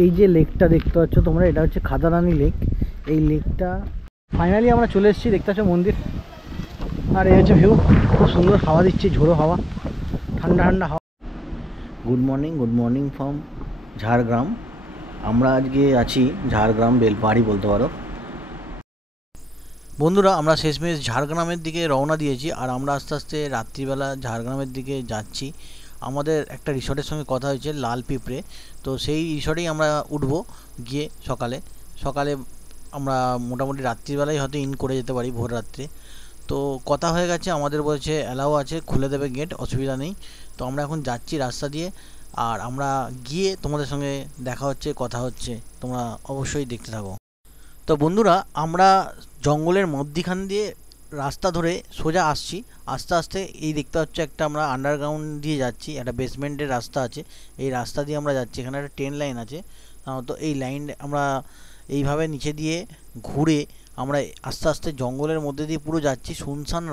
এই যে লেকটা দেখতে পাচ্ছ তোমরা, এটা হচ্ছে খাদারানি লেক। এই লেকটা ফাইনালি আমরা চলে এসেছি, দেখতে পাচ্ছ মন্দির। আর এই হচ্ছে ভিউ, খুব সুন্দর হাওয়া দিচ্ছে, ঝোড়ো হাওয়া, ঠান্ডা ঠান্ডা হাওয়া। Good morning from Jhargram. আমরা আজকে আছি ঝাড়গ্রাম বেলপাহাড়ি বলতে পারো। বন্ধুরা, আমরা শেষমেশ ঝাড়গ্রামের দিকে রওনা দিয়েছি। আর আমরা আস্তে আস্তে রাত্রিবেলা ঝাড়গ্রামের দিকে যাচ্ছি। আমাদের একটা রিসর্টের সঙ্গে কথা হয়েছে, লাল পিঁপড়ে। তো সেই রিসর্টেই আমরা উঠবো গিয়ে সকালে আমরা মোটামুটি রাত্রিবেলায় হয়তো ইন করে যেতে পারি, ভোর রাত্রে। তো কথা হয়ে গেছে, আমাদের বলছে অ্যালাও আছে, খুলে দেবে গেট, অসুবিধা নেই। তো আমরা এখন যাচ্ছি রাস্তা দিয়ে। আর আমরা গিয়ে তোমাদের সঙ্গে দেখা হচ্ছে, কথা হচ্ছে, তোমরা অবশ্যই দেখতে থাকো। তো বন্ধুরা, আমরা জঙ্গলের মধ্যিখান দিয়ে রাস্তা ধরে সোজা আসছি। আস্তে আস্তে এই দেখতে হচ্ছে একটা, আমরা আন্ডারগ্রাউন্ড দিয়ে যাচ্ছি, একটা বেসমেন্টের রাস্তা আছে, এই রাস্তা দিয়ে আমরা যাচ্ছি। এখানে একটা ট্রেন লাইন আছে, তো এই লাইন আমরা এইভাবে নিচে দিয়ে ঘুরে আমরা আস্তে আস্তে জঙ্গলের মধ্যে দিয়ে পুরো যাচ্ছি। শুনশান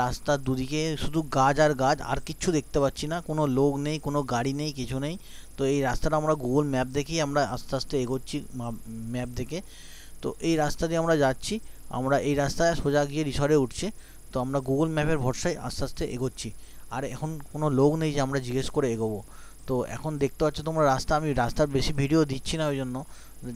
রাস্তার দুদিকে শুধু গাছ আর গাছ, আর কিচ্ছু দেখতে পাচ্ছি না, কোনো লোক নেই, কোনো গাড়ি নেই, কিছু নেই। তো এই রাস্তাটা আমরা গুগল ম্যাপ দেখেই আমরা আস্তে আস্তে এগোচ্ছি, ম্যাপ দেখে। তো এই রাস্তা দিয়ে আমরা যাচ্ছি, আমরা এই রাস্তায় সোজা গিয়ে রিসর্টে উঠছে। তো আমরা গুগল ম্যাপের ভরসায় আস্তে আস্তে এগোচ্ছি। আর এখন কোনো লোক নেই যে আমরা জিজ্ঞেস করে এগোবো। তো এখন দেখতে পাচ্ছ তোমরা রাস্তা, আমি রাস্তার বেশি ভিডিও দিচ্ছি না, ওই জন্য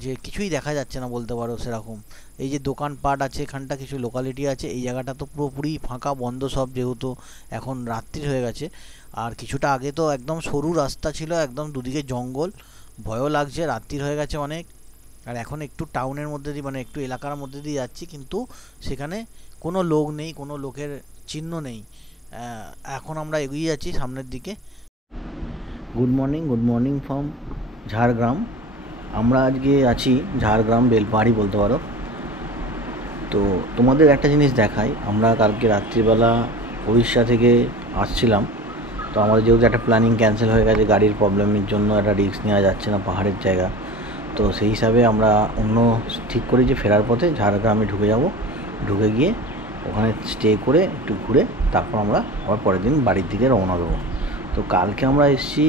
যে কিছুই দেখা যাচ্ছে না বলতে পারো সেরকম। এই যে দোকানপাট আছে, এখানটা কিছু লোকালিটি আছে, এই জায়গাটা তো পুরোপুরি ফাঁকা, বন্ধ সব, যেহেতু এখন রাত্রি হয়ে গেছে। আর কিছুটা আগে তো একদম সরু রাস্তা ছিল, একদম দুদিকে জঙ্গল, ভয়ও লাগছে, রাত্রি হয়ে গেছে অনেক। আর এখন একটু টাউনের মধ্যে দিয়ে, মানে একটু এলাকার মধ্যে দিয়ে যাচ্ছি, কিন্তু সেখানে কোনো লোক নেই, কোনো লোকের চিহ্ন নেই। এখন আমরা এগিয়ে যাচ্ছি সামনের দিকে। Good morning from Jhargram. আমরা আজকে আছি ঝাড়গ্রাম বেলপাহাড়ি বলতে পারো। তো তোমাদের একটা জিনিস দেখাই, আমরা কালকে রাত্রিবেলা উড়িষ্যা থেকে আসছিলাম। তো আমাদের যেহেতু একটা প্ল্যানিং ক্যান্সেল হয়ে গেছে, গাড়ির প্রবলেমের জন্য একটা রিস্ক নেওয়া যাচ্ছে না, পাহাড়ের জায়গা। তো সেই হিসাবে আমরা অন্য ঠিক করি যে ফেরার পথে ঝাড়গ্রামে ঢুকে গিয়ে ওখানে স্টে করে একটু ঘুরে তারপর আমরা আবার পরের দিন বাড়ির দিকে রওনা দেবো। তো কালকে আমরা এসেছি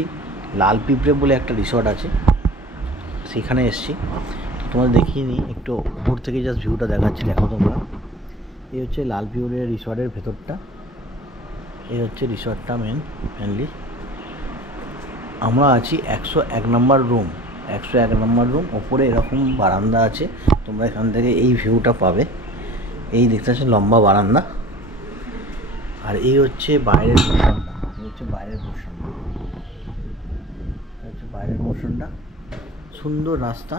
লাল পিঁপড়ে বলে একটা রিসর্ট আছে, সেখানে এসেছি। তোমাদের দেখিয়ে নিই একটু উপর থেকে, জাস্ট ভিউটা দেখাচ্ছি, দেখো তোমরা। এই হচ্ছে লাল পিঁপড়ে রিসর্টের ভেতরটা, এই হচ্ছে রিসর্টটা মেনলি। আমরা আছি 101 নম্বর রুম, 101 নম্বর রুম। ওপরে এরকম বারান্দা আছে, তোমরা এখান থেকে এই ভিউটা পাবে। এই দেখতে পাচ্ছ লম্বা বারান্দা। আর এই হচ্ছে বাইরের পোর্শনটা, সুন্দর রাস্তা।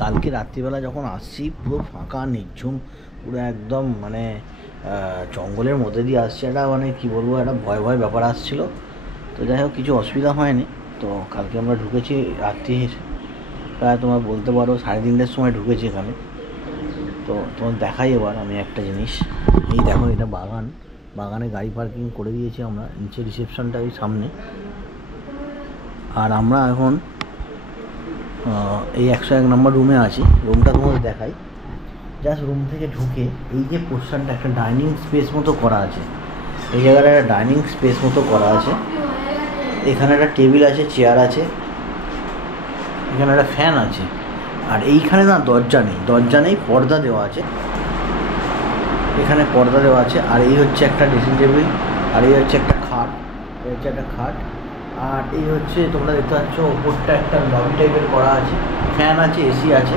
কালকে রাত্রিবেলা যখন আসছি পুরো ফাঁকা, নিঝুম, পুরো একদম মানে জঙ্গলের মধ্যে দিয়ে আসছে। একটা মানে কী বলবো, একটা ভয় ব্যাপার আসছিল। তো যাই হোক, কিছু অসুবিধা হয়নি। তো কালকে আমরা ঢুকেছি রাত্রি প্রায় তোমার বলতে পারো 3:30টার সময় ঢুকেছি এখানে। তো তোমার দেখাই এবার আমি একটা জিনিস, এই দেখো, এটা বাগানে গাড়ি পার্কিং করে দিয়েছি আমরা, নিচে রিসেপশনটা ওই সামনে। আর আমরা এখন এই 101 নম্বর রুমে আছি। রুমটা তোমাদের দেখাই, জাস্ট রুম থেকে ঢুকে এই যে পোর্শনটা, একটা ডাইনিং স্পেস মতো করা আছে। এই জায়গাটা একটা ডাইনিং স্পেস মতো করা আছে। এখানে একটা টেবিল আছে, চেয়ার আছে, এখানে একটা ফ্যান আছে। আর এইখানে না দরজা নেই, পর্দা দেওয়া আছে, এখানে পর্দা দেওয়া আছে। আর এই হচ্ছে একটা ড্রেসিং টেবিল, আর এই হচ্ছে একটা খাট, আর এই হচ্ছে তোমরা দেখতে পাচ্ছ ওপরটা একটা লবি টাইপের করা আছে, ফ্যান আছে, এসি আছে।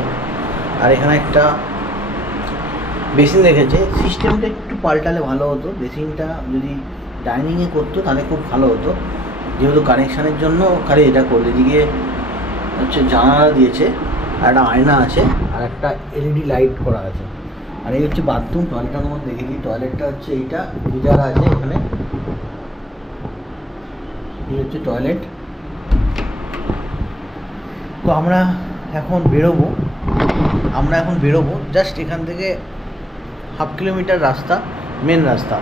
আর এখানে একটা বেসিন রেখেছে। সিস্টেমটা একটু পাল্টালে ভালো হতো, বেসিনটা যদি ডাইনিংয়ে করতো তাহলে খুব ভালো হতো, যেহেতু কানেকশানের জন্য খালি এটা করলে। এদিকে হচ্ছে জানালা দিয়েছে, আর একটা আয়না আছে, আর একটা এলইডি লাইট করা আছে। আর এই হচ্ছে বাথরুম। টয়লেটটা তোমার দেখে দিই, টয়লেটটা হচ্ছে এইটা, গিজার আছে এখানে, এই হচ্ছে টয়লেট। তো আমরা এখন বেরোবো, জাস্ট এখান থেকে 1/2 কিলোমিটার রাস্তা, মেন রাস্তা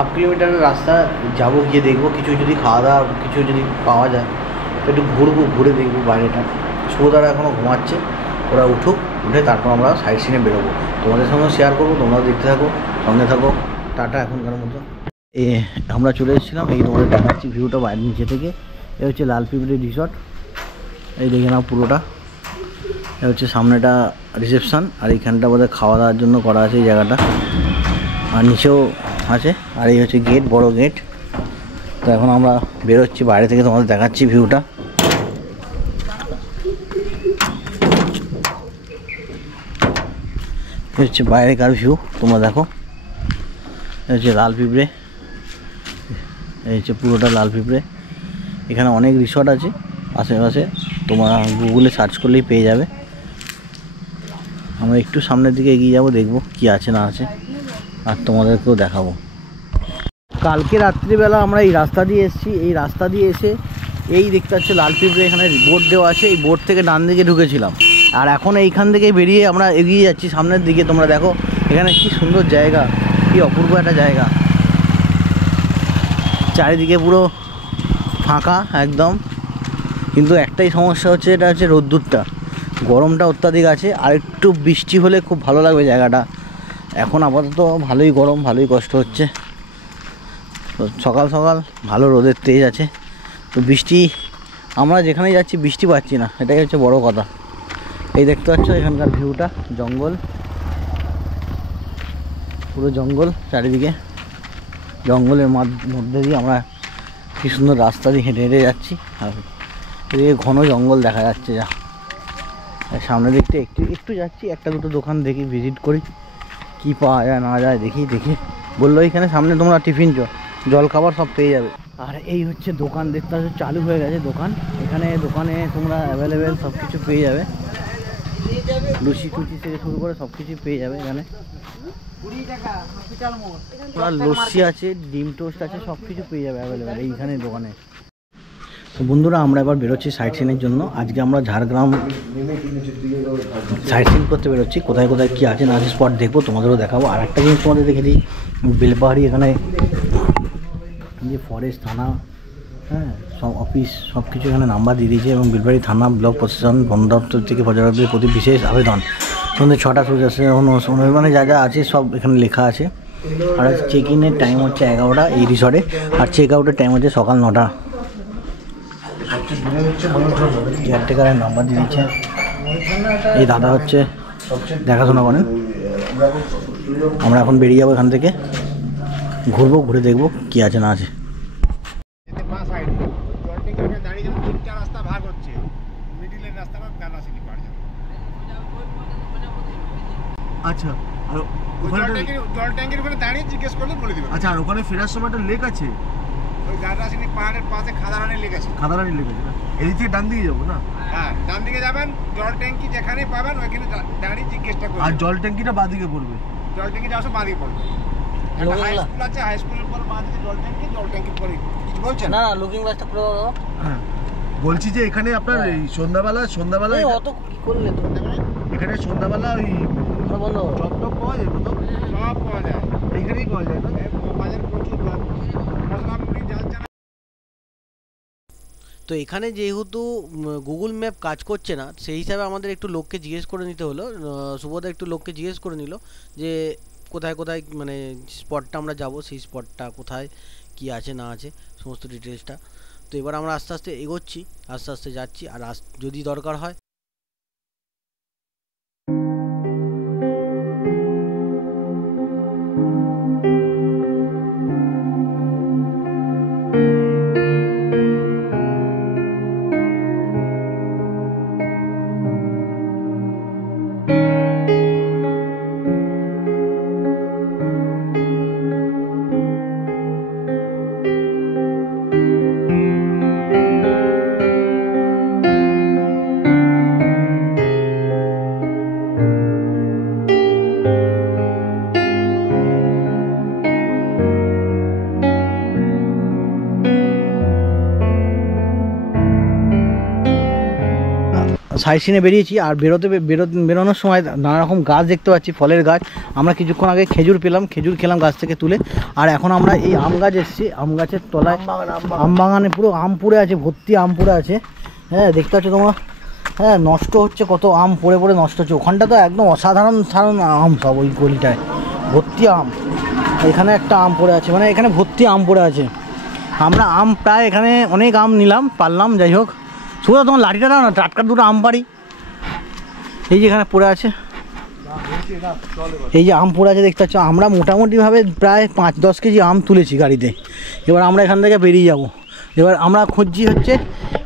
1/2 কিলোমিটারের রাস্তা যাবো, গিয়ে দেখবো কিছু যদি খাওয়া দাওয়া কিছু যদি পাওয়া যায়, একটু ঘুরে দেখবো বাইরেটা। সৌদারা এখনও ঘুমাচ্ছে, ওরা উঠে তারপর আমরা সাইড সিনে বেরোবো, তোমাদের সঙ্গে শেয়ার করবো, তোমরাও দেখতে থাকো, সঙ্গে থাকো। টাটা এখনকার মতো। আমরা চলে এসেছিলাম, এই তোমাদের দেখাচ্ছি ভিউটা বাইরের নিচে থেকে। এই হচ্ছে লাল পিঁপড়ে রিসর্ট, এই দেখে নাও পুরোটা। এটা হচ্ছে সামনেটা রিসেপশান, আর এইখানটা বোধহয় খাওয়া দাওয়ার জন্য করা আছে এই জায়গাটা, আর নিচেও আছে। আর এই হচ্ছে গেট, বড় গেট। তো এখন আমরা বেরোচ্ছি বাইরে থেকে, তোমাদের দেখাচ্ছি ভিউটা। হচ্ছে বাইরেকার ভিউ, তোমরা দেখো। এই হচ্ছে লাল পিঁপড়ে, এই হচ্ছে পুরোটা লাল পিঁপড়ে। এখানে অনেক রিসর্ট আছে আশেপাশে, তোমরা গুগলে সার্চ করলেই পেয়ে যাবে। আমরা একটু সামনের দিকে এগিয়ে যাব, দেখবো কি আছে না আছে, আর তোমাদেরকেও দেখাবো। কালকে রাত্রিবেলা আমরা এই রাস্তা দিয়ে এসেছি, এই রাস্তা দিয়ে এসে এই দেখতে পাচ্ছি লাল পিঁপড়ে, এখানে বোট দেওয়া আছে, এই বোট থেকে ডান দিকে ঢুকেছিলাম। আর এখন এইখান থেকে বেরিয়ে আমরা এগিয়ে যাচ্ছি সামনের দিকে। তোমরা দেখো এখানে কি সুন্দর জায়গা, কি অপূর্ব একটা জায়গা। চারিদিকে পুরো ফাঁকা একদম, কিন্তু একটাই সমস্যা হচ্ছে, এটা হচ্ছে রোদ্দুরটা, গরমটা অত্যাধিক আছে। আর একটু বৃষ্টি হলে খুব ভালো লাগবে জায়গাটা। এখন আপাতত ভালোই গরম, ভালোই কষ্ট হচ্ছে। সকাল সকাল ভালো রোদের তেজ আছে, তো বৃষ্টি, আমরা যেখানেই যাচ্ছি বৃষ্টি পাচ্ছি না, এটাই হচ্ছে বড় কথা। এই দেখতে পাচ্ছ এখানকার ভিউটা, জঙ্গল, পুরো জঙ্গল চারিদিকে। জঙ্গলের মধ্যে দিয়ে আমরা কি সুন্দর রাস্তা দিয়ে হেঁটে হেঁটে যাচ্ছি, আর এদিকে ঘন জঙ্গল দেখা যাচ্ছে। যা সামনের দিকটা একটু একটু যাচ্ছি, একটা দুটো দোকান দেখি, ভিজিট করি, কি পাওয়া যায় না যায় দেখি। বললো এখানে সামনে তোমরা টিফিন জল খাবার সব পেয়ে যাবে। আর এই হচ্ছে দোকান, দেখতে পাচ্ছ চালু হয়ে গেছে দোকান। এখানে দোকানে তোমরা অ্যাভেলেবেল সব কিছু পেয়ে যাবে, লুচি টুচি থেকে শুরু করে সব কিছু পেয়ে যাবে এখানে। লস্যি আছে, ডিম টোস্ট আছে, সব কিছু পেয়ে যাবে অ্যাভেলেবেল এইখানে দোকানে। তো বন্ধুরা, আমরা এবার বেরোচ্ছি সাইট সিনের জন্য। আজকে আমরা ঝাড়গ্রাম সাইট সিন করতে বেরোচ্ছি, কোথায় কোথায় কী আছে না আছে স্পট দেখবো, তোমাদেরও দেখাবো। আর একটা জিনিস তোমাদের দেখে দিই, বেলপাহাড়ি এখানে যে ফরেস্ট থানা, হ্যাঁ সব অফিস সব কিছু এখানে নাম্বার দিয়ে দিয়েছে, এবং বেলপাহাড়ি থানা ব্লক প্রশাসন বন দপ্তর থেকে পর্যটকদের প্রতি বিশেষ আবেদন, সন্ধ্যে 6টা মানে যা যা আছে সব এখানে লেখা আছে। আর চেক ইনের টাইম হচ্ছে 11টা এই রিসর্টে, আর চেক আউটের টাইম হচ্ছে সকাল 9টা। কেয়ারটেকারের নাম্বার দিয়ে দিচ্ছে, এই দাদা হচ্ছে দেখাশোনা করেন। আমরা এখন বেরিয়ে যাবো এখান থেকে, ঘুরবো, ঘুরে দেখবো কি আছে না আছে। আচ্ছা, আর জল ট্যাঙ্কির ওখানে দাঁড়িয়ে জিজ্ঞেস করলে বলে দিবে। আচ্ছা, আর ওখানে ফেরার সময় একটা লেক আছে, ওই গাড়াসিনী পাহাড়ের পাশে খাদারানি লেক আছে। খাদারানি লেক আছে না, এদিক থেকে ডান দিকে যাবো না? হ্যাঁ, ডান দিকে যাবেন, জল ট্যাঙ্কি যেখানে পাবেন ওইখানে দাঁড়িয়ে জিজ্ঞেসটা করবেন। আর জল ট্যাঙ্কিটা বাঁদিকে পড়বে, জল ট্যাঙ্কি যাওয়ার বাঁদিকে পড়বে। একটা হাই স্কুল আছে, হাই স্কুলের পর বাঁদিকে জল ট্যাঙ্কি, জল ট্যাঙ্কির পরে কিছু বলছেন? না না, লুকিং গ্লাসটা খুলে দাও। হ্যাঁ, বলছি যে এখানে আপনার এই সন্ধ্যাবেলা অত কি করলে তো, এখানে সন্ধ্যাবেলা ওই বলো চপ টপ পাওয়া যায়, তো সব পাওয়া যায় এইখানেই পাওয়া যায় না? বাজার প্রচুর মশলা মুড়ি জাল চানা। তো এখানে যেহেতু গুগল ম্যাপ কাজ করছে না, সেই হিসাবে আমাদের একটু লোককে জিজ্ঞেস করে নিতে হলো। সুবোধা একটু লোককে জিজ্ঞেস করে নিল যে কোথায় কোথায় মানে স্পটটা আমরা যাব, সেই স্পটটা কোথায় কি আছে না আছে সমস্ত ডিটেলসটা। তো এবার আমরা আস্তে আস্তে এগোচ্ছি, আস্তে আস্তে যাচ্ছি, আর যদি দরকার হয় সাইট সিনে বেরিয়েছি। আর বেরোনোর সময় নানা রকম গাছ দেখতে পাচ্ছি, ফলের গাছ। আমরা কিছুক্ষণ আগে খেজুর পেলাম, খেজুর খেলাম গাছ থেকে তুলে। আর এখন আমরা এই আম গাছ এসেছি, আম গাছের তলায়, আম বাগানে পুরো আম পড়ে আছে, ভর্তি আম পড়ে আছে। হ্যাঁ, দেখতে পাচ্ছ তোমরা, হ্যাঁ নষ্ট হচ্ছে, কত আম পড়ে পড়ে নষ্ট হচ্ছে। ওখানটা তো একদম অসাধারণ আম, সব ওই গলিটায় ভর্তি আম। এখানে একটা আম পড়ে আছে, মানে এখানে ভর্তি আম পড়ে আছে। আমরা আম প্রায় এখানে অনেক আম নিলাম, পারলাম, যাই হোক সুদা তোমার লাঠিটা দাও না, টাটকা দুটো আম পারি। এই যে এখানে পড়ে আছে, এই যে আম পড়ে আছে দেখতে পাচ্ছ। আমরা মোটামুটিভাবে প্রায় 5-10 কেজি আম তুলেছি গাড়িতে। এবার আমরা এখান থেকে বেরিয়ে যাব। এবার আমরা খুঁজছি হচ্ছে,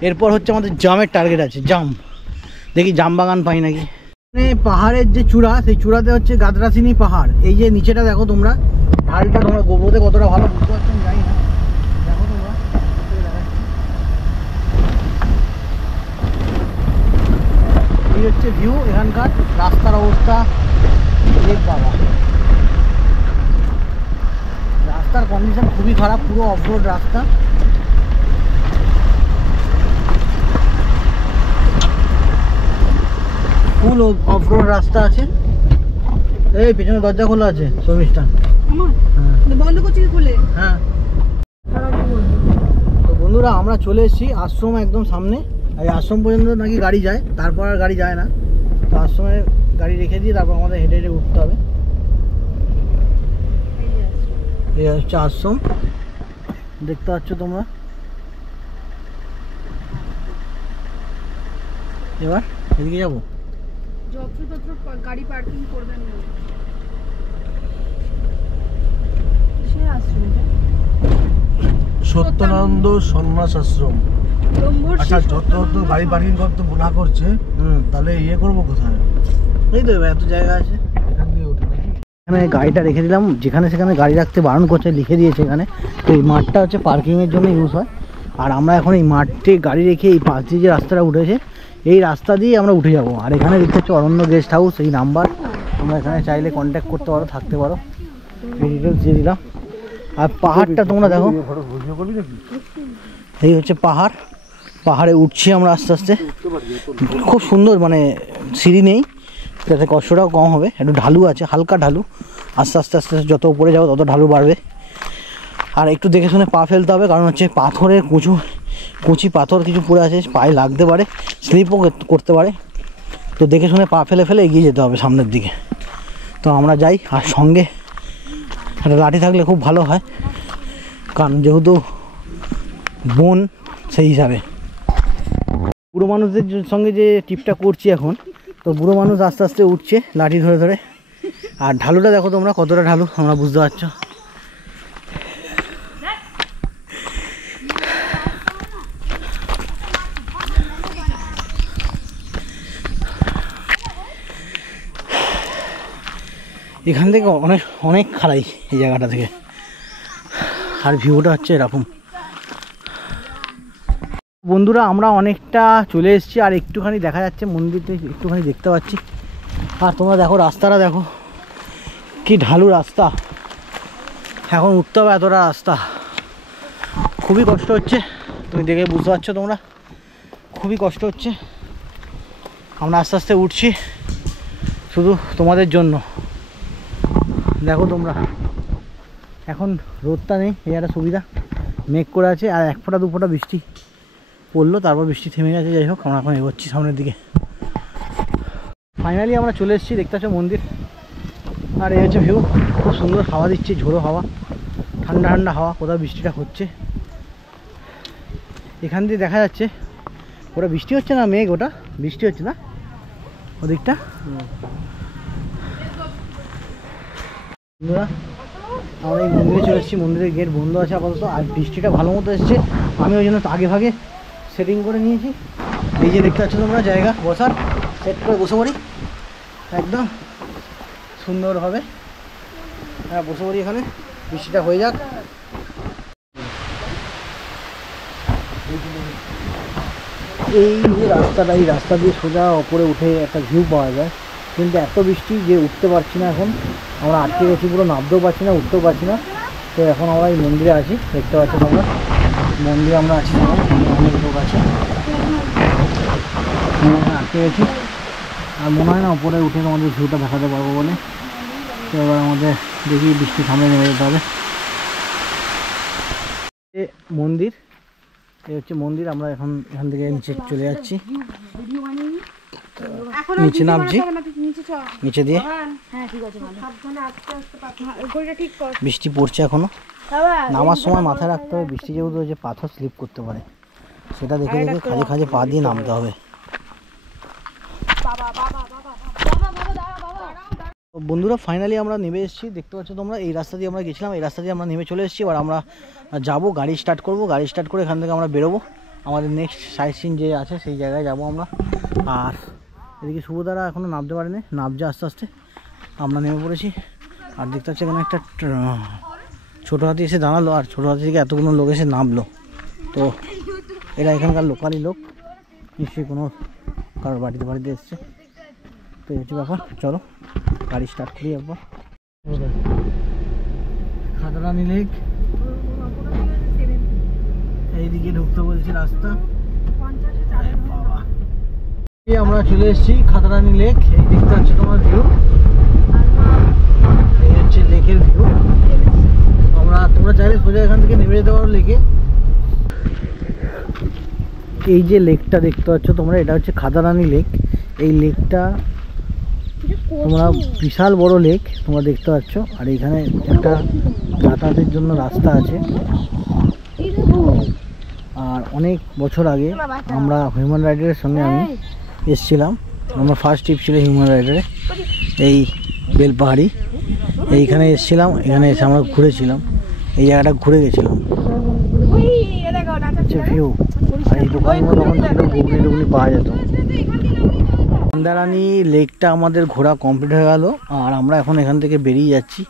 এরপর হচ্ছে আমাদের জামের টার্গেট আছে, জাম। দেখি জাম বাগান পাই নাকি। পাহাড়ের যে চূড়া, সেই চূড়াতে হচ্ছে গাদরাসিনী পাহাড়। এই যে নিচেটা দেখো তোমরা, ঢালটা তোমরা গোবরতে কতটা ভালো বুঝতে পারছো জানি না, দেখো তোমরা। এই হচ্ছে ভিউ এখানকার। রাস্তার অবস্থা দেখ বাবা, রাস্তার কন্ডিশন খুবই খারাপ, পুরো অফরোড রাস্তা। ফুল অফরোড রাস্তা আছে। এই পেছনে দরজা খোলা আছে, শর্মিষ্ঠা বন্ধ করছি খুলে। হ্যাঁ, তো বন্ধুরা আমরা চলে এসেছি আশ্রম একদম সামনে। এই আশ্রম পর্যন্ত নাকি গাড়ি যায়, তারপর আর গাড়ি যায় না। তো আশ্রমে গাড়ি রেখে দিয়ে তারপর আমাদের হেঁটে হেঁটে উঠতে হবে। এই হচ্ছে আশ্রম, দেখতে পাচ্ছ তোমরা। এবার এদিকে যাবো। যত্রতত্র গাড়ি পার্কিং করবেন না। সত্যানন্দ সন্ন্যাস আশ্রম। আচ্ছা, যত গাড়ি পার্কিং করতে না করছে, তাহলে ইয়ে করবো কোথায়? এই তো এত জায়গা আছে, এখান দিয়ে উঠে নাকি? এখানে গাড়িটা রেখে দিলাম, যেখানে সেখানে গাড়ি রাখতে বারণ করছে, লিখে দিয়েছে এখানে। তো এই মাঠটা হচ্ছে পার্কিংয়ের জন্য ইউজ হয়। আর আমরা এখন এই মাঠে গাড়ি রেখে এই পাশ দিয়ে যে রাস্তাটা উঠেছে, এই রাস্তা দিয়ে আমরা উঠে যাব। আর এখানে দেখতে হচ্ছে অরণ্য গেস্ট হাউস, এই নাম্বার। তোমরা এখানে চাইলে কন্ট্যাক্ট করতে পারো, থাকতে পারো। এই ডিটেলস দিয়ে দিলাম। আর পাহাড়টা তোমরা দেখো, এই হচ্ছে পাহাড়। পাহাড়ে উঠছি আমরা আস্তে আস্তে, খুব সুন্দর, মানে সিঁড়ি নেই যাতে কষ্টটাও কম হবে। একটু ঢালু আছে, হালকা ঢালু। আস্তে আস্তে আস্তে আস্তে যত উপরে যাবো তত ঢালু বাড়বে। আর একটু দেখে শুনে পা ফেলতে হবে, কারণ হচ্ছে পাথরের কুচি পাথর কিছু পড়ে আছে, পায়ে লাগতে পারে, স্লিপও করতে পারে। তো দেখে শুনে পা ফেলে ফেলে এগিয়ে যেতে হবে সামনের দিকে। তো আমরা যাই, আর সঙ্গে একটা লাঠি থাকলে খুব ভালো হয়, কারণ যেহেতু বন সেই হিসাবে। বুড়ো মানুষদের সঙ্গে যে ট্রিপটা করছি এখন, তো বুড়ো মানুষ আস্তে আস্তে উঠছে লাঠি ধরে ধরে। আর ঢালুটা দেখো তোমরা কতটা ঢালু, আমরা বুঝতে পারছো। এখান থেকে অনেক খাড়াই এই জায়গাটা থেকে। আর ভিউটা হচ্ছে এরকম। বন্ধুরা আমরা অনেকটা চলে এসেছি, আর একটুখানি দেখা যাচ্ছে মন্দিরটা, একটুখানি দেখতে পাচ্ছি। আর তোমরা দেখো রাস্তাটা দেখো, কি ঢালু রাস্তা। এখন উঠতে হবে এতটা রাস্তা, খুবই কষ্ট হচ্ছে। তুমি দেখে বুঝতে পারছো তোমরা, খুবই কষ্ট হচ্ছে। আমরা আস্তে আস্তে উঠছি শুধু তোমাদের জন্য। দেখো তোমরা, এখন রোদটা নেই, এই একটা সুবিধা। মেঘ করে আছে, আর 1 ফোঁটা 2 ফোঁটা বৃষ্টি পড়লো, তারপর বৃষ্টি থেমে গেছে। যাই হোক, আমরা এখন এগোচ্ছি সামনের দিকে। ফাইনালি আমরা চলে এসেছি, দেখতে পাচ্ছ মন্দির। আর এই হচ্ছে ভিউ, খুব সুন্দর হাওয়া দিচ্ছে, ঝোড়ো হাওয়া, ঠান্ডা ঠান্ডা হাওয়া। কোথাও বৃষ্টিটা হচ্ছে, এখান দিয়ে দেখা যাচ্ছে। ওটা বৃষ্টি হচ্ছে না, মেঘ, ওটা বৃষ্টি হচ্ছে না ওদিকটা। বন্ধুরা আমরা এই মন্দিরে চলে এসেছি, মন্দিরের গেট বন্ধ আছে আপাতত। আর বৃষ্টিটা ভালো মতো এসছে, আমি ওই জন্য আগে ভাগে সেটিং করে নিয়েছি। এই যে দেখতে পাচ্ছ তোমরা জায়গা বসার, সেট করে বসে পড়ি একদম সুন্দরভাবে। হ্যাঁ, বসে পড়ি এখানে, বৃষ্টিটা হয়ে যাক। এই যে রাস্তাটা, এই রাস্তা দিয়ে সোজা ওপরে উঠে একটা ভিউ পাওয়া যায়। কিন্তু এত বৃষ্টি যে উঠতে পারছি না, এখন আমরা আটকে গেছি, পুরো নামতেও পারছি না, উঠতেও পারছি না। তো এখন আমরা এই মন্দিরে আছি, দেখতে পাচ্ছ তোমরা মন্দিরে আমরা আছি। অনেক লোক আছে, আটকে গেছি। আর মনে হয় না উপরে উঠে আমাদের ভিউটা দেখাতে পারবো বলে। তো এবার আমাদের দেখি বৃষ্টি সামনে নেমে যেতে হবে। মন্দির, এই হচ্ছে মন্দির। আমরা এখান থেকে নিচে চলে যাচ্ছি, নিচে নামছি, নিচে দিয়ে। বৃষ্টি পড়ছে এখনো, নামার সময় মাথায় রাখতে হবে, বৃষ্টি যেহেতু হচ্ছে পাথর স্লিপ করতে পারে। সেটা দেখে দেখে খাঁজে খাঁজে পা দিয়ে নামতে হবে। বন্ধুরা ফাইনালি আমরা নেমে এসেছি, দেখতে পাচ্ছ তোমরা। এই রাস্তা দিয়ে আমরা গেছিলাম, এই রাস্তা দিয়ে আমরা নেমে চলে এসেছি। এবার আমরা যাব, গাড়ি স্টার্ট করব, গাড়ি স্টার্ট করে এখান থেকে আমরা বেরোবো আমাদের নেক্সট সাইট সিন যে আছে সেই জায়গায় যাব আমরা। আর এদিকে শুভদারা এখনও নামতে পারেনি, নামছে আস্তে আস্তে। আমরা নেমে পড়েছি। আর দেখতে পাচ্ছি এখানে একটা ছোটো হাতি এসে দাঁড়ালো, আর ছোটো হাতি থেকে এতগুলো লোক এসে নামলো। তো এরা এখানকার লোকালই লোক, নিশ্চয়ই কোনো কারোর বাড়িতে বাড়িতে এসছে। তো এই হচ্ছে ব্যাপার। চলো গাড়ি স্টার্ট করি একবার। খাদারানি লেক, এইদিকে ঢুকতে বলছি রাস্তা। বাবা, আমরা চলে এসেছি খাদারানি লেক। এই দেখতে পাচ্ছ তোমার ভিউ, এই হচ্ছে লেকের ভিউ। তোমরা চাইলে সোজা এখান থেকে নেমে যেতে পারো লেকে। এই যে লেকটা দেখতে পাচ্ছ তোমরা, এটা হচ্ছে খাদারানি লেক। এই লেকটা তোমরা বিশাল বড় লেক তোমরা দেখতে পাচ্ছ। আর এখানে একটা যাতায়াতের জন্য রাস্তা আছে। আর অনেক বছর আগে আমরা হিউম্যান রাইডারের সঙ্গে আমি এসেছিলাম। আমার ফার্স্ট ট্রিপ ছিল হিউম্যান রাইডারে, এই বেলপাহাড়ি। এইখানে এসেছিলাম, এখানে এসে আমরা ঘুরেছিলাম, এই জায়গাটা ঘুরে গেছিলাম। ভিউ আর এই দোকানগুলো তখন ছিল, ঘুগনি টুগনি পাওয়া যেত। খাদারানি লেকটা আমাদের ঘোরা কমপ্লিট হয়ে গেল, আর আমরা এখন এখান থেকে বেরিয়ে যাচ্ছি।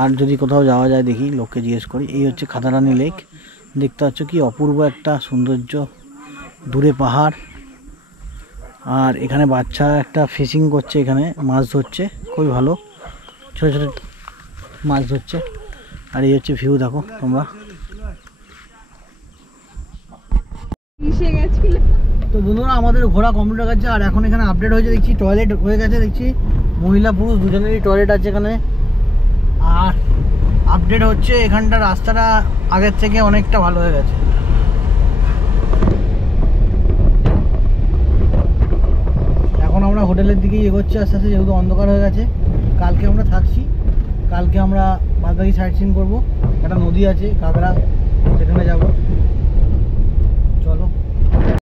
আর যদি কোথাও যাওয়া যায় দেখি, লোককে জিজ্ঞেস করি। এই হচ্ছে খাদারানি লেক, দেখতে পাচ্ছ কি অপূর্ব একটা সৌন্দর্য, দূরে পাহাড়। আর এখানে বাচ্চা একটা ফিশিং করছে, এখানে মাছ ধরছে, খুবই ভালো, ছোটো ছোটো মাছ ধরছে। আর এই হচ্ছে ভিউ, দেখো তোমরা। তো বন্ধুরা আমাদের ঘোরা কমপ্লিট হয়ে গেছে। আর এখন এখানে আপডেট হয়েছে দেখছি, টয়লেট হয়ে গেছে দেখছি, মহিলা পুরুষ দুজনেরই টয়লেট আছে এখানে। আর আপডেট হচ্ছে এখানটা রাস্তাটা আগের থেকে অনেকটা ভালো হয়ে গেছে। এখন আমরা হোটেলের দিকেই এগোচ্ছি আস্তে আস্তে, যেহেতু অন্ধকার হয়ে গেছে। কালকে আমরা থাকছি, কালকে আমরা বাদবাকি সাইট সিন করবো। একটা নদী আছে কাঁকড়া, সেখানে যাবো।